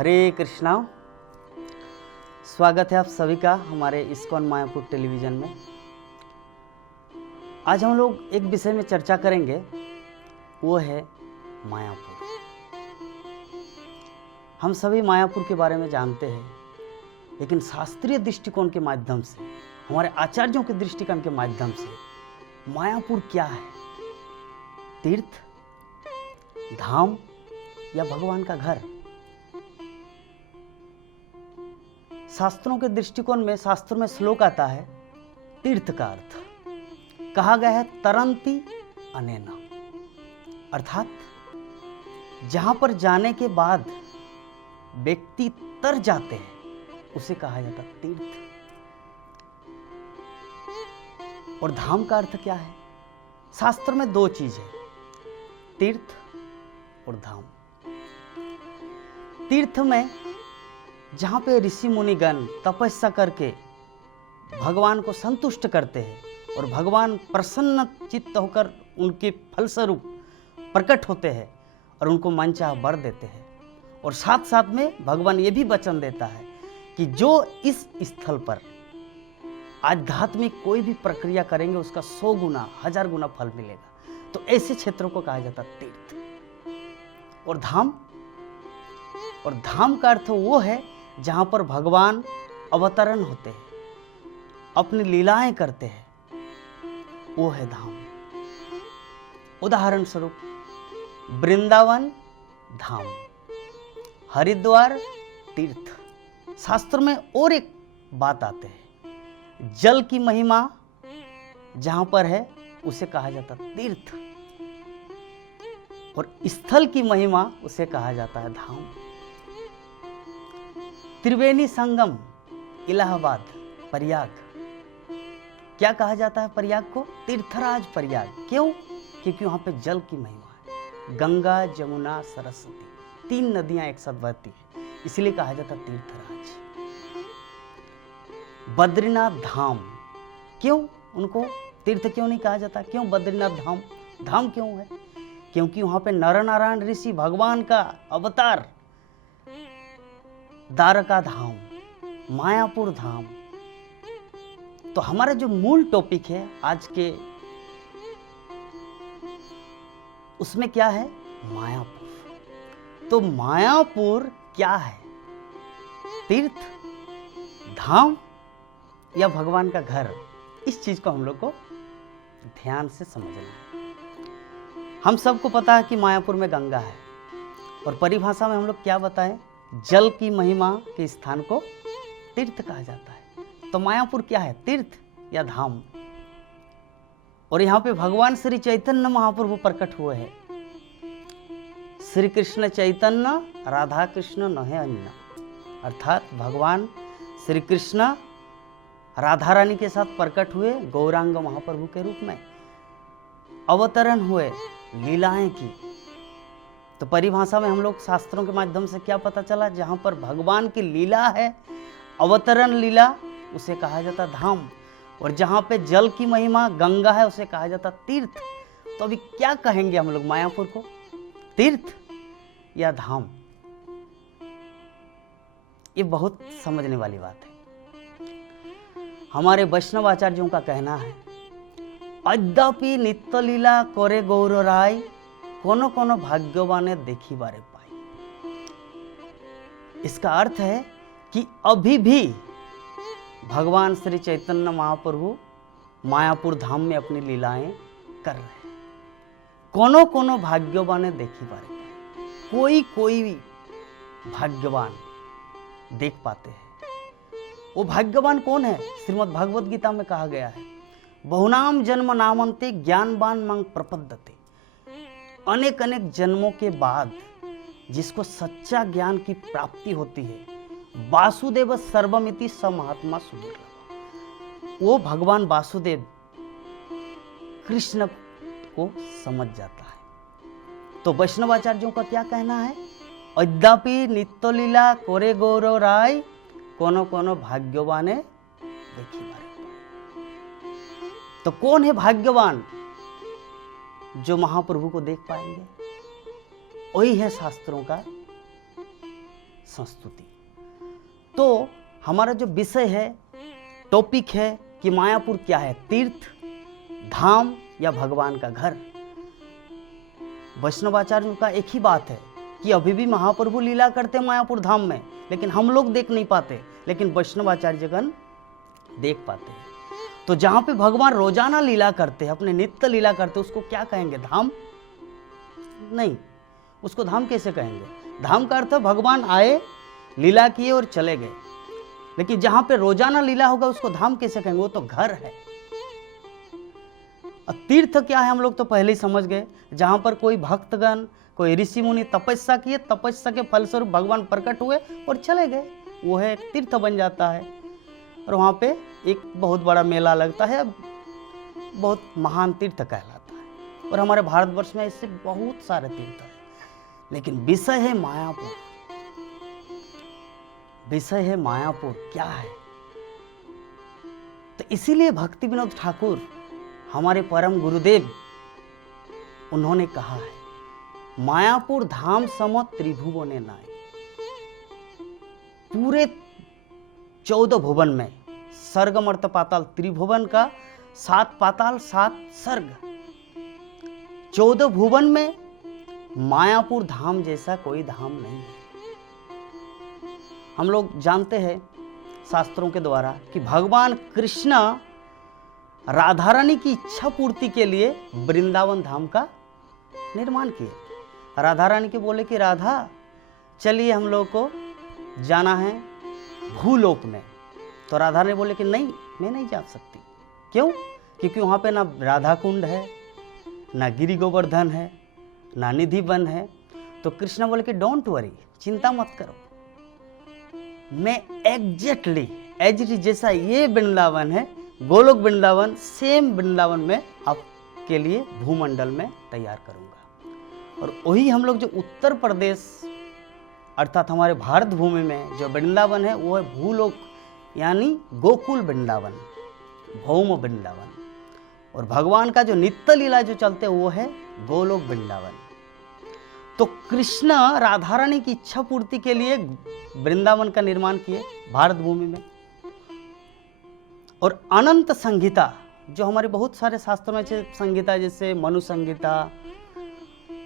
हरे कृष्णा। स्वागत है आप सभी का हमारे इस्कॉन मायापुर टेलीविज़न में। आज हम लोग एक विषय में चर्चा करेंगे, वो है मायापुर। हम सभी मायापुर के बारे में जानते हैं, लेकिन शास्त्रीय दृष्टिकोण के माध्यम से, हमारे आचार्यों के दृष्टिकोण के माध्यम से मायापुर क्या है? तीर्थ, धाम या भगवान का घर? शास्त्रों के दृष्टिकोण में, शास्त्रों में श्लोक आता है, तीर्थ का अर्थ कहा गया है तरंती अनेना, अर्थात जहां पर जाने के बाद व्यक्ति तर जाते हैं उसे कहा जाता तीर्थ। और धाम का अर्थ क्या है? शास्त्र में दो चीज है, तीर्थ और धाम। तीर्थ में जहां पे ऋषि मुनिगण तपस्या करके भगवान को संतुष्ट करते हैं और भगवान प्रसन्न चित्त होकर उनके फलस्वरूप प्रकट होते हैं और उनको मनचाहा वर देते हैं। और साथ साथ में भगवान ये भी वचन देता है कि जो इस स्थल पर आध्यात्मिक कोई भी प्रक्रिया करेंगे उसका 100 गुना 1000 गुना फल मिलेगा। तो ऐसे क्षेत्रों को कहा जाता तीर्थ। और धाम का अर्थ वो है जहां पर भगवान अवतरण होते हैं, अपनी लीलाएं करते हैं, वो है धाम। उदाहरण स्वरूप वृंदावन धाम, हरिद्वार तीर्थ। शास्त्र में और एक बात आते हैं, जल की महिमा जहां पर है उसे कहा जाता तीर्थ, और स्थल की महिमा उसे कहा जाता है धाम। त्रिवेणी संगम इलाहाबाद प्रयाग, क्या कहा जाता है प्रयाग को? तीर्थराज प्रयाग। क्यों? क्योंकि वहां पे जल की महिमा है, गंगा जमुना सरस्वती 3 नदियां एक साथ बहती है, इसलिए कहा जाता तीर्थराज। बद्रीनाथ धाम, क्यों उनको तीर्थ क्यों नहीं कहा जाता? क्यों बद्रीनाथ धाम? धाम क्यों है? क्योंकि वहां पे नर नारायण ऋषि भगवान का अवतार, द्वारका धाम, मायापुर धाम। तो हमारा जो मूल टॉपिक है आज के, उसमें क्या है? मायापुर। तो मायापुर क्या है? तीर्थ, धाम या भगवान का घर? इस चीज को हम लोग को ध्यान से समझना है। हम सबको पता है कि मायापुर में गंगा है, और परिभाषा में हम लोग क्या बताएं? जल की महिमा के स्थान को तीर्थ कहा जाता है। तो मायापुर क्या है? तीर्थ या धाम? और यहाँ पे भगवान श्री चैतन्य महाप्रभु प्रकट हुए हैं। श्री कृष्ण चैतन्य राधा कृष्ण नहे अन्य, अर्थात भगवान श्री कृष्ण राधा रानी के साथ प्रकट हुए, गौरांग महाप्रभु के रूप में अवतरण हुए, लीलाएं की। तो परिभाषा में हम लोग शास्त्रों के माध्यम से क्या पता चला? जहां पर भगवान की लीला है, अवतरण लीला, उसे कहा जाता धाम। और जहां पे जल की महिमा गंगा है उसे कहा जाता तीर्थ। तो अभी क्या कहेंगे हम लोग मायापुर को? तीर्थ या धाम? ये बहुत समझने वाली बात है। हमारे वैष्णव आचार्यों का कहना है, अद्यापि नित्य लीला करे गौर राय, कोनो कोनो भाग्यवाने देखी बारे पाई। इसका अर्थ है कि अभी भी भगवान श्री चैतन्य महाप्रभु मायापुर धाम में अपनी लीलाएं कर रहे हैं। कोनो कोनो भाग्यवाने देखी बारे पाई, कोई कोई भी भाग्यवान देख पाते हैं। वो भाग्यवान कौन है? श्रीमद् भागवत गीता में कहा गया है, बहुनाम जन्म नामंते ज्ञानवान मंग प्रपद्यते। अनेक अनेक जन्मों के बाद जिसको सच्चा ज्ञान की प्राप्ति होती है, वासुदेव सर्वमिति स महात्मा सुदुर्लभ, वो भगवान वासुदेव कृष्ण को समझ जाता है। तो वैष्णवाचार्यों का क्या कहना है? अद्यापि नित्य लीला कोरे गौरव राय, कोनो कोनो भाग्यवाने देखी बारे। तो कौन है भाग्यवान जो महाप्रभु को देख पाएंगे? वही है शास्त्रों का संस्तुति। तो हमारा जो विषय है, टॉपिक है कि मायापुर क्या है, तीर्थ, धाम या भगवान का घर। वैष्णवाचार्यों का एक ही बात है कि अभी भी महाप्रभु लीला करते हैं मायापुर धाम में, लेकिन हम लोग देख नहीं पाते, लेकिन वैष्णवाचार्यगण देख पाते हैं। तो जहां पे भगवान रोजाना लीला करते हैं, अपने नित्य लीला करते हैं, उसको क्या कहेंगे, धाम? नहीं, उसको धाम कैसे कहेंगे? धाम का अर्थ भगवान आए, लीला किए और चले गए। लेकिन जहां पे रोजाना लीला होगा उसको धाम कैसे कहेंगे? वो तो घर है। तीर्थ क्या है हम लोग तो पहले ही समझ गए, जहां पर कोई भक्तगण, कोई ऋषि मुनि तपस्या किए, तपस्या के फलस्वरूप भगवान प्रकट हुए और चले गए, वो है एक तीर्थ बन जाता है। और वहां पे एक बहुत बड़ा मेला लगता है, बहुत महान तीर्थ कहलाता है। और हमारे भारतवर्ष में ऐसे बहुत सारे तीर्थ हैं, लेकिन विषय है मायापुर। विषय है मायापुर क्या है? तो इसीलिए भक्ति विनोद ठाकुर हमारे परम गुरुदेव, उन्होंने कहा है, मायापुर धाम सम त्रिभुवने नाय। पूरे 14 भुवन में, स्वर्ग मर्त्य पाताल त्रिभुवन का 7 पाताल 7 स्वर्ग, 14 भुवन में मायापुर धाम जैसा कोई धाम नहीं है। हम लोग जानते हैं शास्त्रों के द्वारा कि भगवान कृष्ण राधा रानी की इच्छा पूर्ति के लिए वृंदावन धाम का निर्माण किए। राधा रानी के बोले कि राधा चलिए हम लोग को जाना है भूलोक में। तो राधा ने बोले कि नहीं, मैं नहीं जा सकती। क्यों? क्योंकि वहाँ पे ना राधा कुंड है, ना गिरि गोवर्धन है, ना निधि वन है। तो कृष्ण बोले कि डोंट वरी, चिंता मत करो, मैं एग्जैक्टली एज इट इज जैसा ये वृंदावन है, गोलोक वृंदावन, सेम वृंदावन में आपके लिए भूमंडल में तैयार करूंगा। और वही हम लोग जो उत्तर प्रदेश अर्थात हमारे भारत भूमि में जो वृंदावन है वो है भूलोक, यानी गोकुल वृंदावन, भौम वृंदावन। और भगवान का जो नित्य लीला जो चलते वो है गोलोक वृंदावन। तो कृष्ण राधा रानी की इच्छा पूर्ति के लिए वृंदावन का निर्माण किए भारत भूमि में। और अनंत संहिता, जो हमारे बहुत सारे शास्त्रों में संहिता, जैसे मनु संहिता,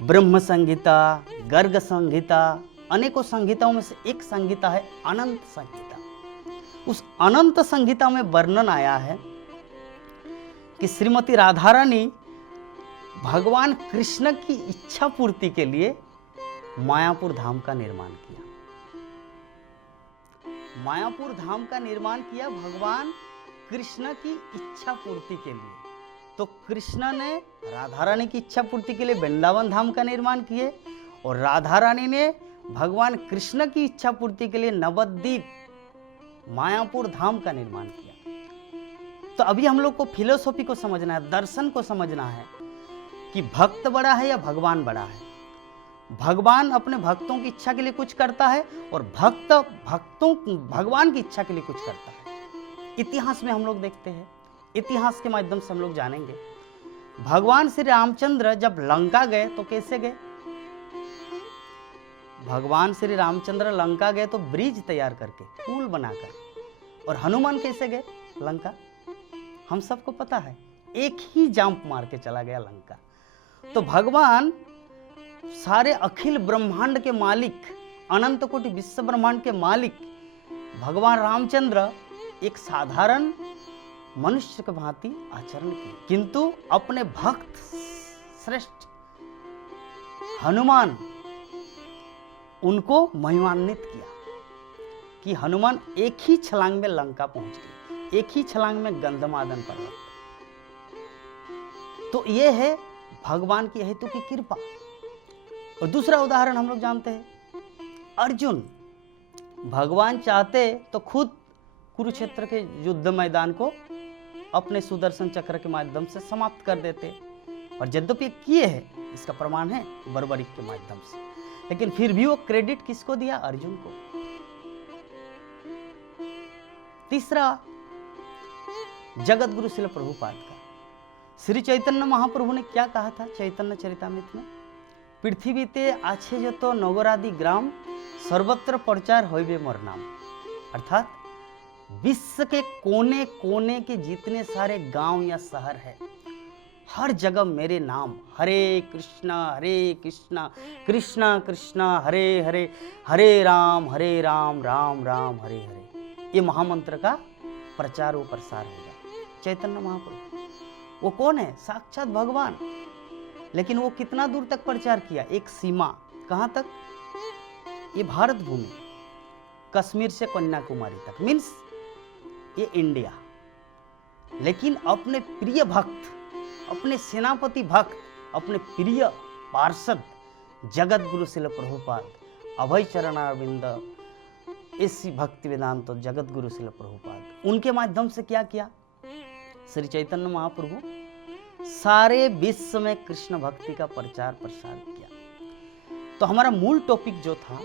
ब्रह्म संहिता, गर्ग संहिता, अनेकों संहिताओं में से एक संहिता है अनंत संहिता। उस अनंत संहिता में वर्णन आया है कि श्रीमती राधा रानी भगवान कृष्ण की इच्छा पूर्ति के लिए मायापुर धाम का निर्माण किया। मायापुर धाम का निर्माण किया भगवान कृष्ण की इच्छा पूर्ति के लिए। तो कृष्ण ने राधा रानी की इच्छा पूर्ति के लिए वृंदावन धाम का निर्माण किए, और राधा रानी ने भगवान कृष्ण की इच्छा पूर्ति के लिए नवद्वीप मायापुर धाम का निर्माण किया। तो अभी हम लोग को फिलोसॉफी को समझना है, दर्शन को समझना है कि भक्त बड़ा है या भगवान बड़ा है। भगवान अपने भक्तों की इच्छा के लिए कुछ करता है और भक्त भक्तों भगवान की इच्छा के लिए कुछ करता है। इतिहास में हम लोग देखते हैं, इतिहास के माध्यम से हम लोग जानेंगे। भगवान श्री रामचंद्र जब लंका गए तो कैसे गए? भगवान श्री रामचंद्र लंका गए तो ब्रिज तैयार करके, पुल बनाकर। और हनुमान कैसे गए लंका? हम सबको पता है, एक ही जंप मार के चला गया लंका। तो भगवान सारे अखिल ब्रह्मांड के मालिक, अनंत कोटि विश्व ब्रह्मांड के मालिक भगवान रामचंद्र एक साधारण मनुष्य के भांति आचरण किए, किंतु अपने भक्त श्रेष्ठ हनुमान उनको महिमान्वित किया कि हनुमान एक ही छलांग में लंका पहुंच गए, एक ही छलांग में गंधमादन पर्वत। तो यह है भगवान की हेतु की कृपा। और दूसरा उदाहरण हम लोग जानते हैं, अर्जुन, भगवान चाहते तो खुद कुरुक्षेत्र के युद्ध मैदान को अपने सुदर्शन चक्र के माध्यम से समाप्त कर देते, और यद्यपि किए हैं, इसका प्रमाण है बर्बरीक के माध्यम से, लेकिन फिर भी वो क्रेडिट किसको दिया? अर्जुन को। तीसरा, जगत गुरु श्रील प्रभुपाद का। श्री चैतन्य महाप्रभु ने क्या कहा था चैतन्य चरितामृत में? पृथ्वीते आछे जतो नगरादि ग्राम सर्वत्र प्रचार होइबे मोर नाम, अर्थात विश्व के कोने कोने के जितने सारे गांव या शहर है, हर जगह मेरे नाम हरे कृष्णा कृष्णा कृष्णा हरे हरे, हरे राम राम राम हरे हरे, ये महामंत्र का प्रचार व प्रसार होगा। चैतन्य महाप्रभु वो कौन है? साक्षात भगवान। लेकिन वो कितना दूर तक प्रचार किया? एक सीमा, कहां तक? ये भारत भूमि, कश्मीर से कन्याकुमारी तक, मीन्स ये इंडिया। लेकिन अपने प्रिय भक्त, अपने सेनापति भक्त, अपने प्रिय पार्षद जगत गुरु श्रील प्रभुपाद, अभय चरणारविंद ऐसी भक्ति वेदांत जगत गुरु श्रील प्रभुपाद, उनके माध्यम से क्या किया? श्री चैतन्य महाप्रभु सारे विश्व में कृष्ण भक्ति का प्रचार प्रसार किया। तो हमारा मूल टॉपिक जो था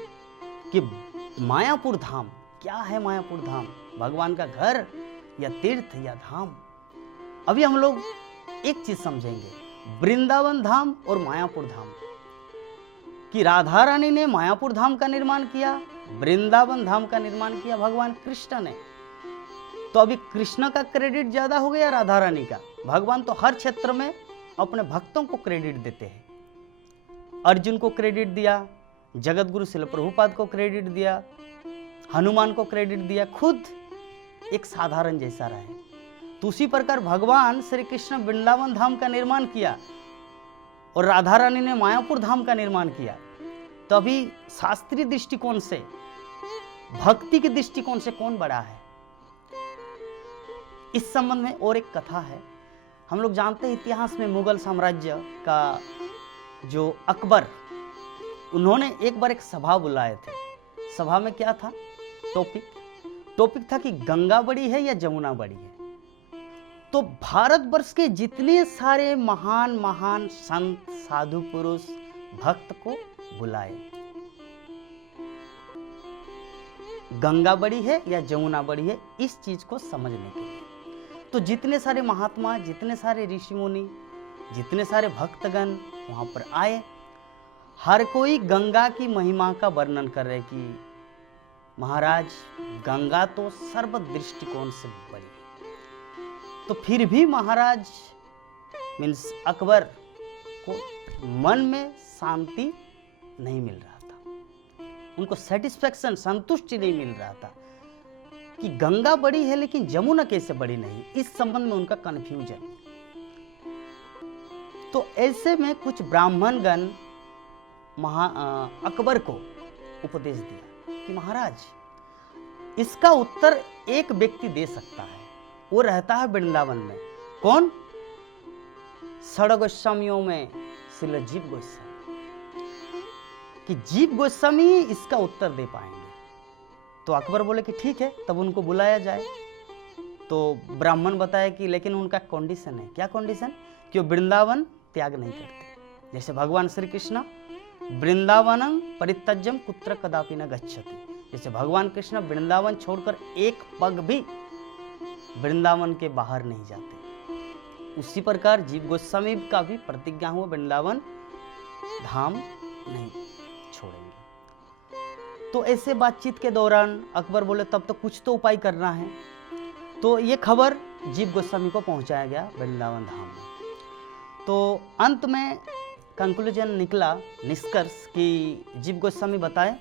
कि मायापुर धाम क्या है? मायापुर धाम भगवान का घर या तीर्थ या धाम? अभी हम लोग एक चीज समझेंगे, वृंदावन धाम और मायापुर धाम, कि राधा रानी ने मायापुर धाम का निर्माण किया, वृंदावन धाम का निर्माण किया भगवान कृष्ण ने। तो अभी कृष्ण का क्रेडिट ज्यादा हो गया राधा रानी का? भगवान तो हर क्षेत्र में अपने भक्तों को क्रेडिट देते हैं। अर्जुन को क्रेडिट दिया, जगत गुरु श्रील प्रभुपाद को क्रेडिट दिया, हनुमान को क्रेडिट दिया, खुद एक साधारण जैसा रहे। तो उसी प्रकार भगवान श्री कृष्ण वृंदावन धाम का निर्माण किया और राधा रानी ने मायापुर धाम का निर्माण किया। तो अभी शास्त्रीय दृष्टिकोण से, भक्ति के दृष्टिकोण से कौन बड़ा है? इस संबंध में और एक कथा है। हम लोग जानते हैं इतिहास में मुगल साम्राज्य का जो अकबर, उन्होंने एक बार एक सभा बुलाए थे। सभा में क्या था? टॉपिक था कि गंगा बड़ी है या जमुना बड़ी है। तो भारतवर्ष के जितने सारे महान महान संत, साधु पुरुष, भक्त को बुलाए, गंगा बड़ी है या जमुना बड़ी है, इस चीज को समझने के लिए। तो जितने सारे महात्मा, जितने सारे ऋषि मुनि, जितने सारे भक्तगण वहां पर आए, हर कोई गंगा की महिमा का वर्णन कर रहे कि महाराज गंगा तो सर्व दृष्टिकोण से बड़ी है। तो फिर भी महाराज मीन्स अकबर को मन में शांति नहीं मिल रहा था, उनको सेटिस्फैक्शन, संतुष्टि नहीं मिल रहा था कि गंगा बड़ी है लेकिन जमुना कैसे बड़ी नहीं। इस संबंध में उनका कंफ्यूजन। तो ऐसे में कुछ ब्राह्मणगण अकबर को उपदेश दिया कि महाराज इसका उत्तर एक व्यक्ति दे सकता है, वो रहता है वृंदावन में। कौन? षड गोस्वामियों में श्रील जीव गोस्वामी, कि जीव गोस्वामी इसका उत्तर दे पाएंगे। तो अकबर बोले कि ठीक है, तब उनको बुलाया जाए। तो ब्राह्मण बताया कि लेकिन उनका कंडीशन है। क्या कंडीशन? कि वो वृंदावन त्याग नहीं करते। जैसे भगवान श्री कृष्ण वृंदावनम परित्यज्यम कुत्र कदापि न गच्छति, जैसे भगवान कृष्ण वृंदावन छोड़कर एक पग भी वृंदावन के बाहर नहीं जाते। उसी प्रकार जीव गोस्वामी का भी प्रतिज्ञा हुआ, वृंदावन धाम नहीं छोड़ेंगे। तो ऐसे बातचीत के दौरान अकबर बोले तब तो कुछ तो उपाय करना है। तो ये खबर जीव गोस्वामी को पहुंचाया गया वृंदावन धाम में। तो अंत में कंक्लूजन निकला, निष्कर्ष कि जीव गोस्वामी बताए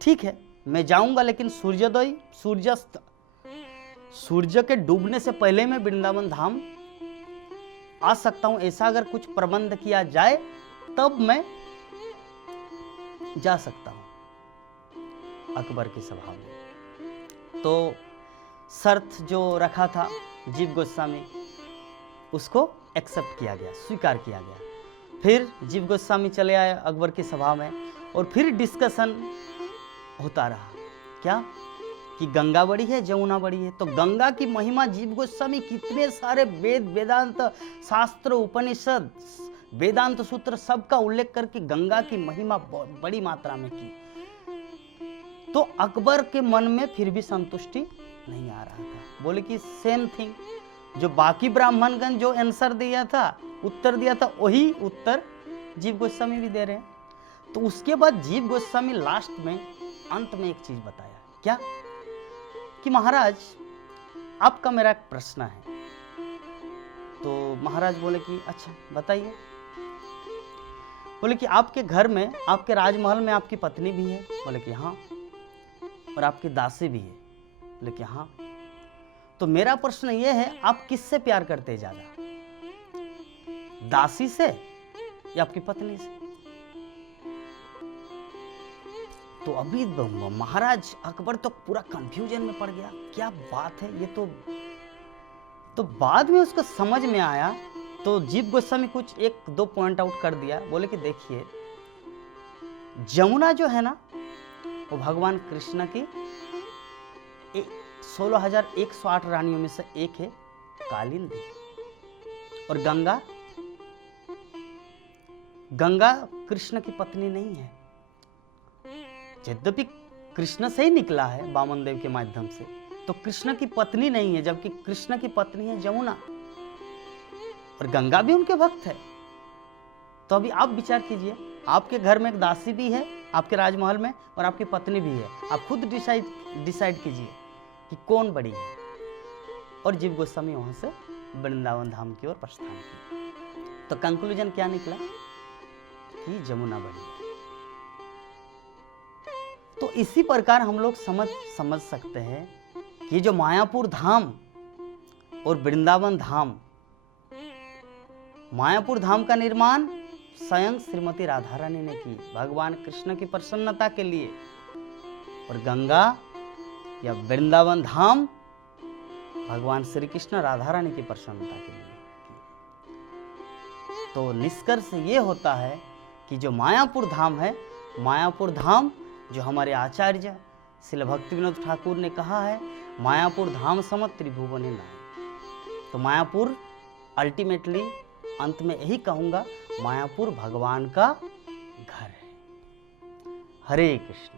ठीक है मैं जाऊंगा, लेकिन सूर्योदय सूर्यास्त सूर्य के डूबने से पहले मैं वृंदावन धाम आ सकता हूं। ऐसा अगर कुछ प्रबंध किया जाए तब मैं जा सकता हूं अकबर की सभा में। तो शर्त जो रखा था जीव गोस्वामी, उसको एक्सेप्ट किया गया, स्वीकार किया गया। फिर जीव गोस्वामी चले आए अकबर की सभा में और फिर डिस्कशन होता रहा। क्या? कि गंगा बड़ी है, जमुना बड़ी है। तो गंगा की महिमा जीव गोस्वामी कितने सारे वेद, वेदांत शास्त्र, उपनिषद, वेदांत सूत्र सबका उल्लेख करके गंगा की महिमा बड़ी मात्रा में की। तो अकबर के मन में फिर भी संतुष्टि नहीं आ रहा था। बोले कि सेम थिंग जो बाकी ब्राह्मणगण जो आंसर दिया था, उत्तर दिया था, वही उत्तर जीव गोस्वामी भी दे रहे हैं। तो उसके बाद जीव गोस्वामी लास्ट में अंत में एक चीज बताया, क्या कि महाराज आपका मेरा एक प्रश्न है। तो महाराज बोले कि अच्छा बताइए। बोले कि आपके घर में, आपके राजमहल में आपकी पत्नी भी है? बोले कि हाँ। और आपकी दासी भी है? बोले कि हाँ। तो मेरा प्रश्न ये है, आप किससे प्यार करते हैं ज्यादा, दासी से या आपकी पत्नी से? तो अभी महाराज अकबर तो पूरा कंफ्यूजन में पड़ गया, क्या बात है ये। तो बाद में उसको समझ में आया। तो जीव गोस्वामी कुछ एक दो पॉइंट आउट कर दिया। बोले कि देखिए, जमुना जो है ना, वो भगवान कृष्ण की 16,108 रानियों में से एक है, कालिंदी। और गंगा कृष्ण की पत्नी नहीं है। यद्यपि कृष्ण से ही निकला है वामन देव के माध्यम से, तो कृष्ण की पत्नी नहीं है, जबकि कृष्ण की पत्नी है जमुना। और गंगा भी उनके भक्त है। तो अभी आप विचार कीजिए, आपके घर में एक दासी भी है आपके राजमहल में, और आपकी पत्नी भी है। आप खुद डिसाइड कीजिए कि कौन बड़ी है। और जीव गोस्वामी वहां से वृंदावन धाम की ओर प्रस्थान किया। तो कंक्लूजन क्या निकला कि जमुना बड़ी है। तो इसी प्रकार हम लोग समझ सकते हैं कि जो मायापुर धाम और वृंदावन धाम, मायापुर धाम का निर्माण स्वयं श्रीमती राधा रानी ने की, भगवान कृष्ण की प्रसन्नता के लिए। और गंगा या वृंदावन धाम भगवान श्री कृष्ण राधा रानी की प्रसन्नता के लिए की। तो निष्कर्ष ये होता है कि जो मायापुर धाम है, मायापुर धाम जो हमारे आचार्य श्रील भक्ति विनोद ठाकुर ने कहा है, मायापुर धाम समत त्रिभुवने नाय। तो मायापुर अल्टीमेटली अंत में यही कहूंगा, मायापुर भगवान का घर है। हरे कृष्ण।